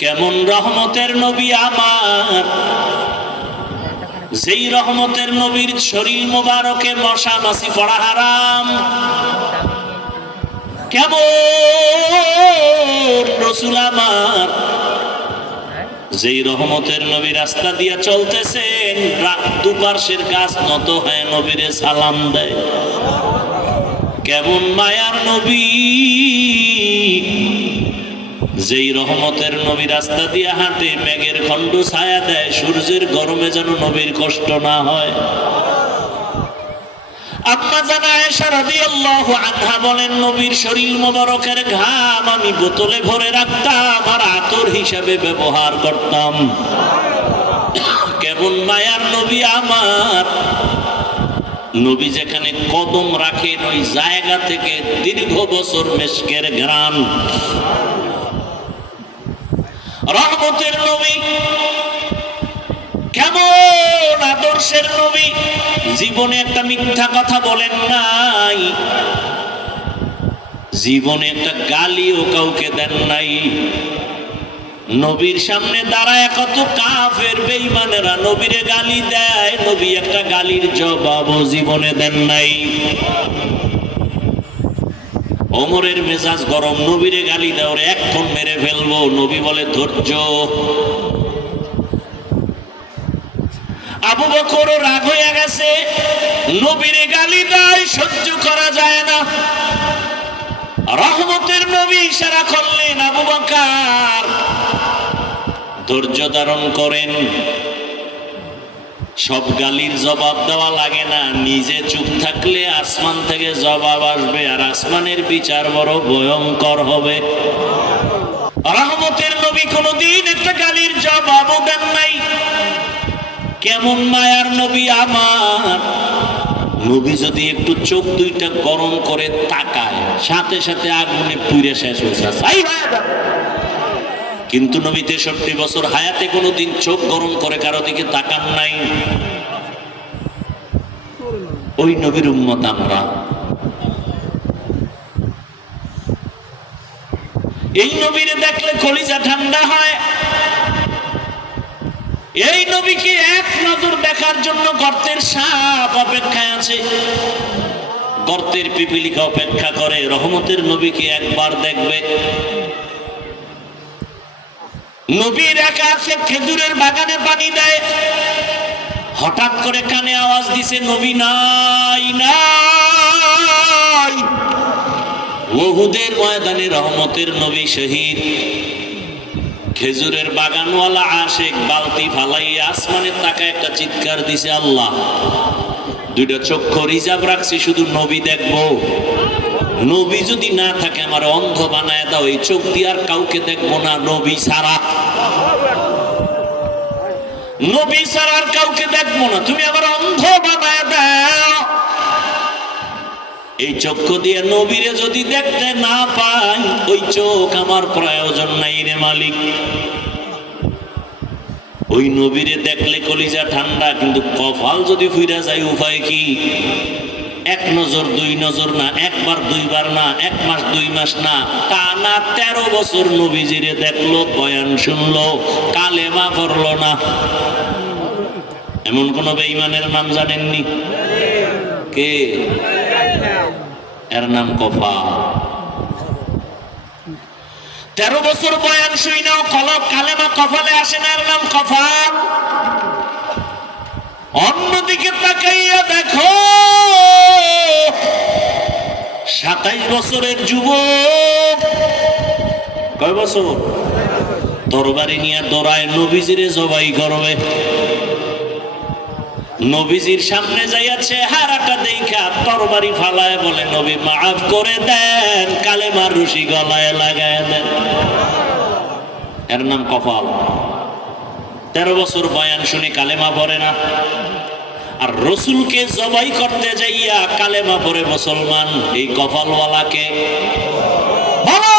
কেমন রহমতের নবী আমার? যেই রহমতের নবীর শরীর মোবারকে মশা মাসি পড়া হারাম। কেমন রসুল আমার? যেই রহমতের নবী রাস্তা দিয়া চলতেছেন দুপার্শ্বের গাছ নত হয়ে নবীরে সালাম দেয়। কেমন মায়ার নবী? যেই রহমতের নবী রাস্তা দিয়ে হাঁটে, মেঘের খণ্ড ছায়া দেয়, সূর্যের গরমে যেন নবীর কষ্ট না হয়। বলেন, নবীর শরীর ঘাম আমি বোতলে ভরে রাখতাম আতর হিসাবে ব্যবহার করতাম। কেমন মায়ার নবী আমার। নবী যেখানে কদম রাখেন, ওই জায়গা থেকে দীর্ঘ বছর মেশকের গ্রাম রহমতের নবী। কেমন আদর্শের নবী। জীবনে একটা মিথ্যা কথা বলেন নাই। জীবনে একটা গালিও কাউকে দেন নাই। নবীর সামনে দাঁড়ায় কত কাফের বেঈমানেরা। নবীরে গালি দেয়, নবী একটা গালির জবাবও জীবনে দেন নাই। ওমরের মেজাজ গরম, নবীরে গালি দেওয়ার এক্ষণ মেরে ফেলব। নবী বলে, ধৈর্য। আবু বকর রাগ হয়ে গেছে, নবীরে গালি দেয়, সহ্য করা যায় না। রহমতের নবী ইশারা করলেন আবু বকর। ধৈর্য ধারণ করেন। সব গালির জবাব দেওয়া লাগে না। নিজে চুপ থাকলে আসমান থেকে জবাব আসবে আর আসমানের বিচার বড় ভয়ঙ্কর হবে। রহমতের নবী কোনদিন একটা গালির জবাবও দেন নাই। কেমন মায়ার নবী আমার। নবী যদি একটু চোখ দুইটা গরম করে তাকায়, সাথে সাথে আগুনে পুড়ে শেষ হয়ে যায়। কিন্তু নবী তেষট্টি বছর হায়াতে কোনোদিন চোখ গরম করে কারও দিকে তাকান নাই। ওই নবীর উম্মত আমরা। এই নবীরে দেখলে কলিজা ঠান্ডা হয়। এই নবীকে এক নজর দেখার জন্য গর্তের সাপ অপেক্ষায় আছে। গর্তের পিপিলিকা অপেক্ষা করে, রহমতের নবীকে একবার দেখবে। নবীর একা আছে খেজুরের বাগানে পানি দেয়। হঠাৎ করে কানে আওয়াজ দিছে, নবী, নাই নাই। ওহুদের ময়দানে রহমতের নবী শহীদ। খেজুরের বাগানওয়ালা আশেক বালতি ফালাইয়া আসমানের তাকা একটা চিৎকার দিছে, আল্লাহ, দুইটা চক্ষু রিজার্ভ রাখছি, শুধু নবী দেখব। নবী যদি না থাকে, আমার অন্ধ বানায় দাও, এই চোখ দিয়ে আর কাউকে দেখব না, নবী ছাড়া। নবী ছাড়া আর কাউকে দেখব না, তুমি আবার অন্ধ বানায় দাও। এই চক্ষু দিয়ে নবীরে যদি দেখতে না পাই, ওই চোখ আমার প্রয়োজন নাই রে মালিক। ওই নবীরে দেখলে কলিজা ঠান্ডা, কিন্তু কপাল যদি ফিরে যায়, উপায় কি? এক নজর, দুই নজর না, একবার, দুইবার না, এক মাস, দুই মাস না। টানা তেরো বছর নবীজিরে দেখল, বয়ান শুনলো, কালেমা করল না। এমন কোন বেঈমানের নাম জানেননি? কে? এর নাম কফা তেরো বছর বয়ান শুই নাও কলক কালেমা কফালে আসে না, এর নাম কফা অন্যদিকে তাকাইয়া দেখো সাতাইশ বছরের যুবক। কয় বছর? তরবারি নিয়ে দৌড়ায় নবীজিরে জবাই করবে। নবীজির সামনে যাইয়াছে, হারাটা দেখা তরবারি ফালায় বলে, নবী, মাফ করে দেন, কালেমার রশি গলায় লাগায় দেন। এর নাম কপাল। তেরো বছর বয়ান শুনে কালেমা পড়ে না। আর রসুলকে জবাই করতে যাইয়া কালেমা পরে মুসলমান, এই কপালওয়ালাকে। বলো!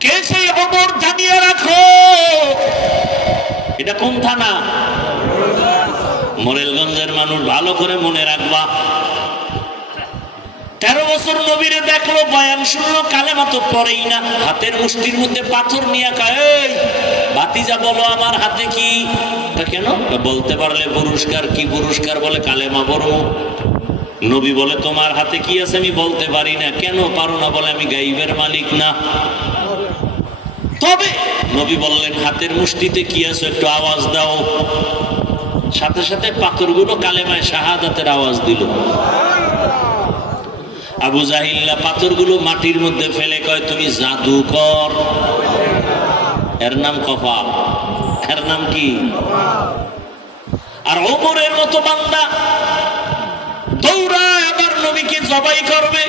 কে সেই অমর জানিয়ে রাখো? এটা কোন থানা? মোরেলগঞ্জের মানুষ ভালো করে মনে রাখবা। তেরো বছর নবীরে দেখল বয়ান শুনলো কালেমা তো পরেই না। হাতের মুষ্টির মধ্যে পাথর নিয়ে কয় "এই, বাতিজা বলো আমার হাতে কি? কেন? বলতে পারলে পুরস্কার কি পুরস্কার বলে? কালেমা বড় নবী বলে তোমার হাতে কি আছে আমি বলতে পারি না। কেন? পারো না বলে আমি গাইবের মালিক না। তবে নবী বললেন হাতের মুষ্টিতে কি আছে একটু আওয়াজ দাও। সাথে সাথে পাথরগুলো কালেমায় শাহাদাতের আওয়াজ দিল। আবু জাহিল্লা পাথরগুলো মাটির মধ্যে ফেলে কয়, তুমি জাদুকর। এর নাম কপাল এর নাম কি? আর ওমরের মতো বান্দা দৌড়ায় আবার নবীকে জবাই করবে।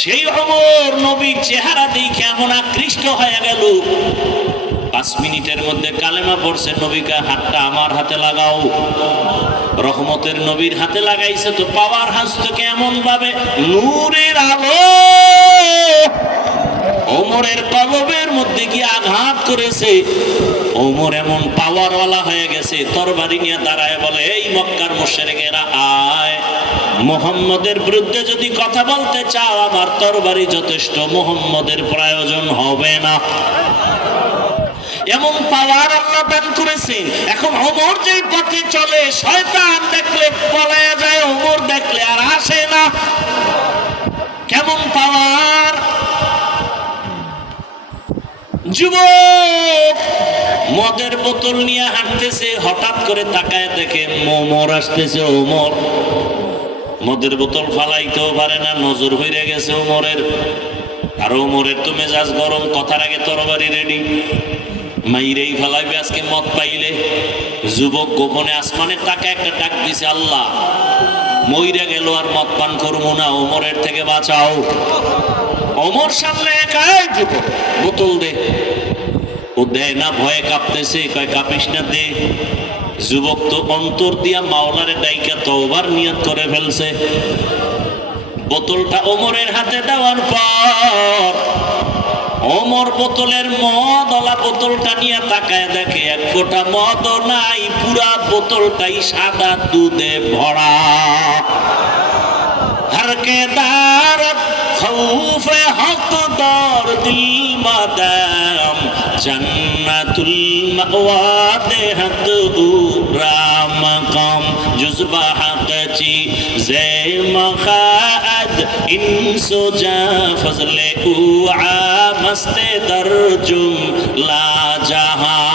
সেই অমর নবীর চেহারা দেখে এমন আকৃষ্ট হয়ে গেল। পাঁচ মিনিটের মধ্যে কালেমা পড়ছে, নবীকে হাতটা আমার হাতে লাগাও। রহমতের নবীর হাতে লাগাইছে তো পাওয়ার হাসতকে এমন ভাবে নূরের আলো। ওমরের কলবের মধ্যে গিয়ে আঘাত করেছে। ওমর এমন পাওয়ারওয়ালা হয়ে গেছে, তরবারি নিয়ে দাঁড়ায় বলে, এই মক্কার মোশেরেকেরা, আয়। মোহাম্মদের বিরুদ্ধে যদি কথা বলতে চাও, আমার তরবারি যথেষ্ট, মোহাম্মদের প্রয়োজন হবে না। এমন পাওয়ার আল্লাহ দান করেছেন এখন ওমর যেই পথে চলে, শয়তান দেখলে পলায়া যায়, ওমর দেখলে আর আসে না। কেমন পাওয়ার? যুবক মদের বোতল নিয়ে হাঁটতেছে, হঠাৎ করে তাকায় দেখে মোমর আসতেছে ওমর। মদের বোতল ফালাইতেও পারে না, নজর হইরে গেছে ওমরের। আর ওমরের তো মেজাজ গরম, কথার আগে তরবারি রেডি মাইরেই ফেলাইবে আজকে মদ পাইলে। যুবক গোপনে আসমানের টাকা একটা ডাক দিছে, আল্লাহ, মইরা গেল আর মদ পান করব না, ওমরের থেকে বাঁচাও। অমর সামনে একাই যুবক, বোতল দে। ও দেয় না, ভয়ে কাঁপতেছে, কয়, কাঁপিস না দে। যুবক তো অন্তর দিয়া মাওলারে ডাইকা তওবার নিয়ত করে ফেলছে। বোতলটা ওমরের হাতে দেওয়ার পর অমর বোতলের মদলা বোতলটা নিয়ে তাকায় দেখে এক ফোঁটা মদ নাই, পুরা বোতলটাই সাদা দুধে ভরা। হরকে দার খৌফে হক দর দিল মাদাম, জান্নাতুল মাওয়া দেহত উরাম কম জুজবাহা مخاد انسو جا فضل اوعا مست در جملا جہاں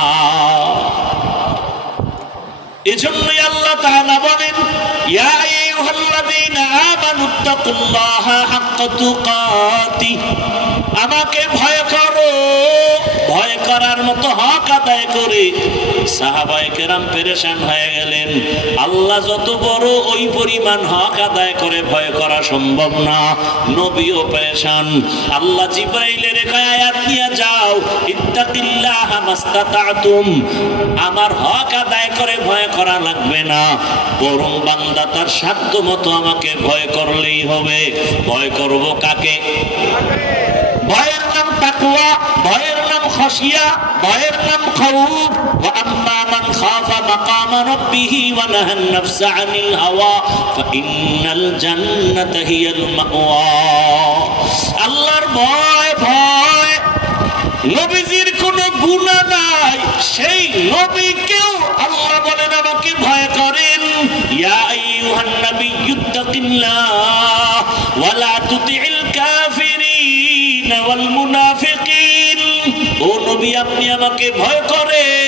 এজন্যই আল্লাহ তাআলা বলেন, ইয়া আইয়ুহাল্লাযীনা আমানুত্তাকুল্লাহা হাক্কা তুকাতি আমাকে ভয় করো। মতো হক আদায় করে সাহাবায়ে কেরাম পেরেশান হয়ে গেলেন। আল্লাহ যত বড় ওই পরিমাণ হক আদায় করে ভয় করা সম্ভব না। নবীও পেরেশান। আল্লাহ জিব্রাইলের আয়াত নিয়ে যাও, ইত্তাকিল্লাহা মাস্তাতাতুম। আমার হক আদায় করে ভয় করা লাগবে না। বরং বান্দা তার সাধ্য মতো আমাকে ভয় করলেই হবে। ভয় করব কাকে? ভয়ের নাম তাকুয়া ভয়ের ওয়া আম্মা মান খাফা মাকামা রাব্বিহি ওয়া নাহান নাফসা আনিল হাওয়া ফাইন্নাল জান্নাতা হিয়াল মাওয়া। আল্লাহর ভয় ভয়। নবীজির কোনো গুণা নাই। সেই নবীকেও আল্লাহ বলেন আমাকে ভয় করেন। ইয়া আইয়ুহান নাবিয়্যুত্তাকিল্লাহ ওয়া লা তুতি'ল কাফিরিন ওয়াল মুনাফিকিন। ও নবী আপনি আমাকে ভয় করেন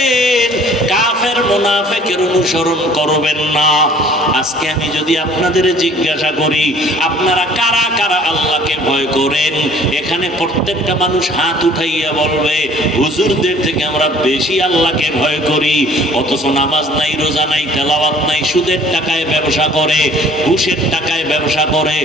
কাফের মুনাফিকের অনুসরণ করবেন না। আজকে আমি যদি আপনাদের জিজ্ঞাসা করি, আপনারা কারা কারা আল্লাহকে ভয় করেন? এখানে প্রত্যেকটা মানুষ হাত উঠাইয়া বলবে, হুজুরদের থেকে আমরা বেশি আল্লাহকে ভয় করি। অথচ নামাজ নাই, রোজা নাই, তেলাওয়াত নাই, সুদের টাকায় ব্যবসা করে, ঘুষের টাকায় ব্যবসা করে,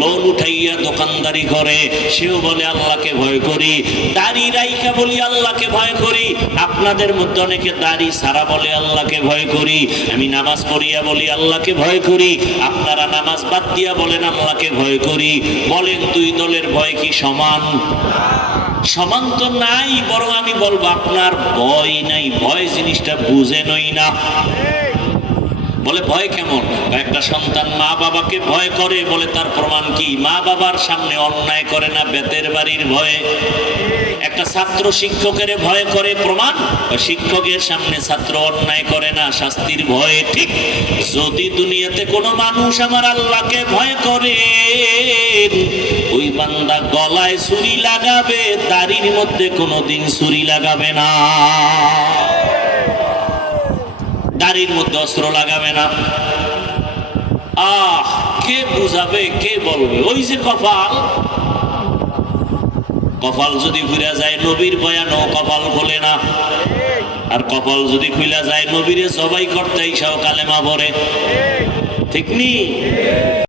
লোন উঠাইয়া দোকানদারি করে। সেও বলে, আল্লাহকে ভয় করি। দাড়ি রাইকা বলি, আল্লাহকে ভয় করি। আপনাদের মধ্যে অনেকে দাড়ি সারা বলে আল্লাহকে ভয় করি, আমি নামাজ পড়িয়া বলি, আল্লাহকে ভয় করি, আপনারা নামাজ বাদ দিয়া বলেন, আল্লাহকে ভয় করি। বলেন, দুই দলের ভয় কি সমান? সমান তো নাই, বরং আমি বলব আপনার ভয় নাই, ভয় জিনিসটা বুঝে নই না। বলে, ভয় কেমন? একটা সন্তান মা বাবাকে ভয় করে, বলে, তার প্রমাণ কি? মা বাবার সামনে অন্যায় করে না, বেতের বাড়ির ভয়ে? ছাত্র শিক্ষকের ভয় করে প্রমাণ শিক্ষকের সামনে ছাত্র অন্যায় করে না, শাস্তির ভয়ে ঠিক। যদি দুনিয়াতে কোনো মানুষ আমার আল্লাহকে ভয় করে, ওই বান্দা গলায় ছুরি লাগাবে, দাড়ির মধ্যে কোনোদিন ছুরি লাগাবে না। দাড়ির মধ্যে অস্ত্র লাগাবে না। আহ, কে বুঝাবে, কে বলবে? ওই যে কপাল কপাল যদি ঘুরে যায়, নবীর বয়ানও কপাল খোলে না। আর কপাল যদি খুলে যায়, নবীরে সবাই করতে সব কালেমা পরে ঠিক নি?